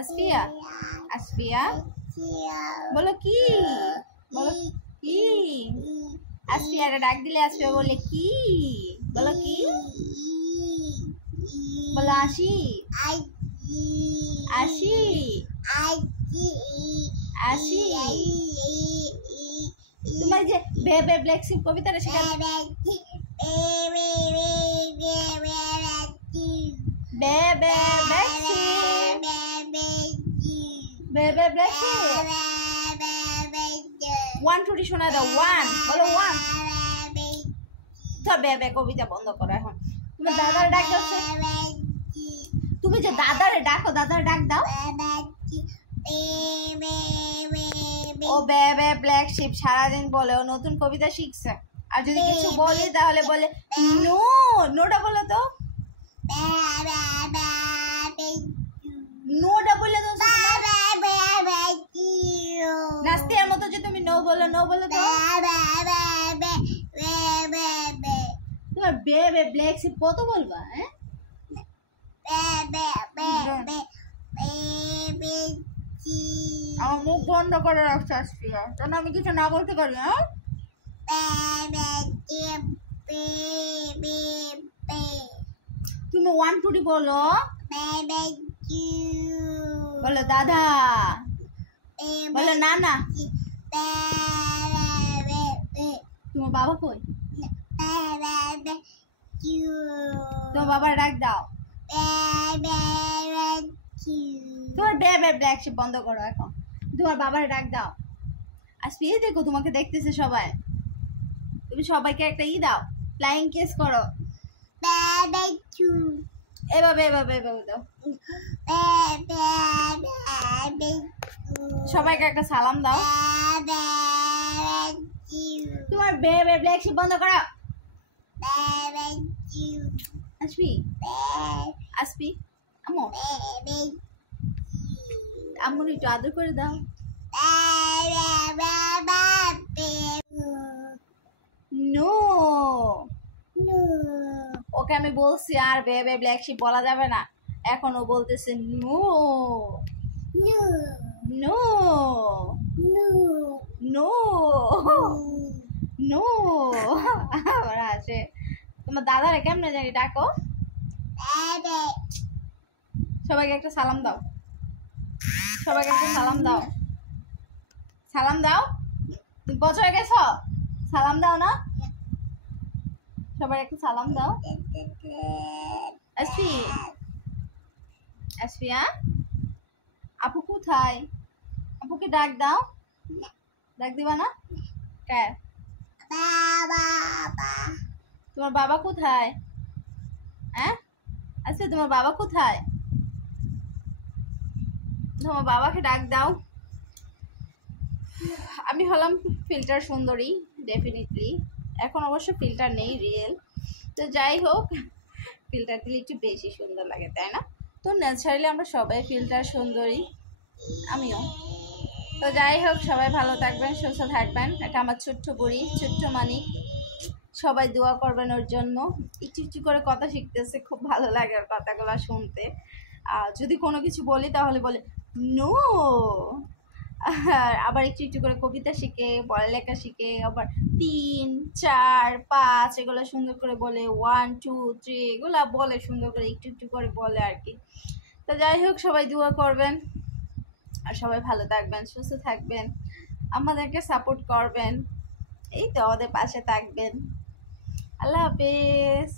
আসফিয়া আসফিয়া বলো কি বলো কি আসফিয়ারে ডাক দিলে আসফিয়া বলে কি বলো কি বলো আসি আসি আসি তোমার যে বেবে ব্ল্যাক শিপ কবিতাটা শেখা বেবে ব্ল্যাক শিপ বেবে ব্ল্যাক শিপ 1 2 শোনা দাও 1 বলো 1 তো বেবে কবিতা বন্ধ করো এখন তুমি দাদার ডাক দাও তুমি যে দাদারে ডাকো দাদার ডাক দাও ও বেবে ব্ল্যাক শিপ সারাদিন বলে ও নতুন কবিতা শিখছে আর যদি কিছু বলি তাহলে বলে নো নোটা বলো তো নোটা বলে তো নাস্তির মতো যে তুমি নো বলো তো তোমার বেবে ব্ল্যাক শিপ কত বলবা হ্যাঁ আমার মুখ বন্ধ করে রাখছে আসফিয়া কারণ আমি কিছু না বলতে পারি হ্যাঁ তুমি 1 2 বলো বলো দাদা বলো নানা তোমার বাবা কই তোমার বাবার ডাক দাও তোমার বেবে ব্ল্যাক শিপ বন্ধ করো এখন তোমার বাবার ডাক দাও আসফিয়া দেখো তোমাকে দেখতেছে সবাই তুমি সবাইকে একটা দাও ফ্লাইং কিস করো এভাবে দাও সবাইকে একটা সালাম দাও তোমার বেবে ব্ল্যাক শিপ বন্ধ করো আসবি আম্মুর একটু আদর করে দাও নো ওকে আমি বলছি আর বেবে ব্ল্যাক শিপ বলা যাবে না এখন ও বলতেছে নো নো নো নো আবার আসে তোমার দাদারে কেমনে জানি ডাকো সবাইকে একটা সালাম দাও সবাইকে একটা সালাম দাও তুমি বছরে গেছো সালাম দাও না সবাই একটা সালাম দাও আসফিয়া আপু কোথায় আপুকে ডাক দাও ডাক দিবা না কে তোমার বাবা কোথায় হ্যাঁ আচ্ছা তোমার বাবা কোথায় তোমার বাবাকে ডাক দাও আমি হলাম ফিল্টার সুন্দরী ডেফিনেটলি এখন অবশ্য ফিল্টার নেই রিয়েল তো যাই হোক ফিল্টার দিলে একটু বেশি সুন্দর লাগে তাই না তো ন্যাচারালি আমরা সবাই ফিল্টার সুন্দরী আমিও তো যাই হোক সবাই ভালো থাকবেন সুস্থ থাকবেন এটা আমার ছোট্ট বুড়ি ছোট্ট মানিক সবাই দোয়া করবেন ওর জন্য একটু একটু করে কথা শিখতেছে খুব ভালো লাগে ওর কথাগুলো শুনতে যদি কোনো কিছু বলি তাহলে বলে নো আবার একটু একটু করে কবিতা শিখে পড়ালেখা শিখে আবার 3 4 5 এগুলো সুন্দর করে বলে 1 2 3 এগুলো বলে সুন্দর করে একটু একটু করে বলে আর কি তো যাই হোক সবাই দোয়া করবেন আর সবাই ভালো থাকবেন সুস্থ থাকবেন আমাদেরকে সাপোর্ট করবেন এই তো আমাদের পাশে থাকবেন আল্লাহ হাফেজ